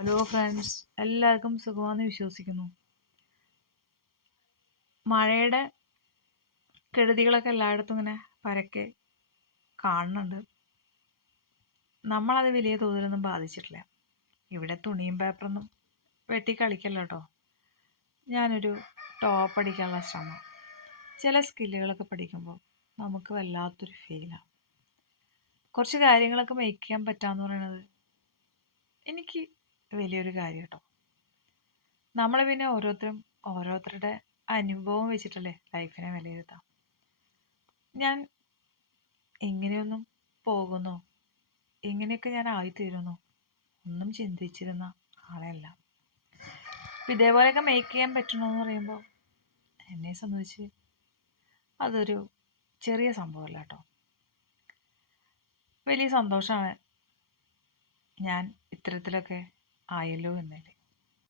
Hello friends, എല്ലാവർക്കും സുഖമാണെന്ന് വിശ്വസിക്കുന്നു. മഴയുടെ കെടുതികളൊക്കെ എല്ലായിടത്തും ഇങ്ങനെ പരക്കെ കാണുന്നുണ്ട്. നമ്മളത് വലിയ തോതിലൊന്നും ബാധിച്ചിട്ടില്ല. ഇവിടെ തുണിയും പേപ്പറൊന്നും വെട്ടി കളിക്കല്ല കേട്ടോ. ഞാനൊരു ടോപ്പ് അടിക്കാനുള്ള ശ്രമം. ചില സ്കില്ലുകളൊക്കെ പഠിക്കുമ്പോൾ നമുക്ക് വല്ലാത്തൊരു ഫീലാണ്. കുറച്ച് കാര്യങ്ങളൊക്കെ മേക്ക് ചെയ്യാൻ പറ്റാന്ന് പറയുന്നത് എനിക്ക് വലിയൊരു കാര്യം കേട്ടോ. നമ്മൾ പിന്നെ ഓരോരുത്തരുടെ അനുഭവം വെച്ചിട്ടല്ലേ ലൈഫിനെ വിലയിരുത്താം. ഞാൻ എങ്ങനെയൊന്നും പോകുന്നോ, എങ്ങനെയൊക്കെ ഞാൻ ആയിത്തീരുന്നോ ഒന്നും ചിന്തിച്ചിരുന്ന ആളെയല്ല. ഇതേപോലെയൊക്കെ മേക്ക് ചെയ്യാൻ പറ്റണമെന്ന് പറയുമ്പോൾ എന്നെ സംബന്ധിച്ച് അതൊരു ചെറിയ സംഭവമല്ല കേട്ടോ. വലിയ സന്തോഷമാണ് ഞാൻ ഇത്തരത്തിലൊക്കെ ആയല്ലോ എന്നതിൽ.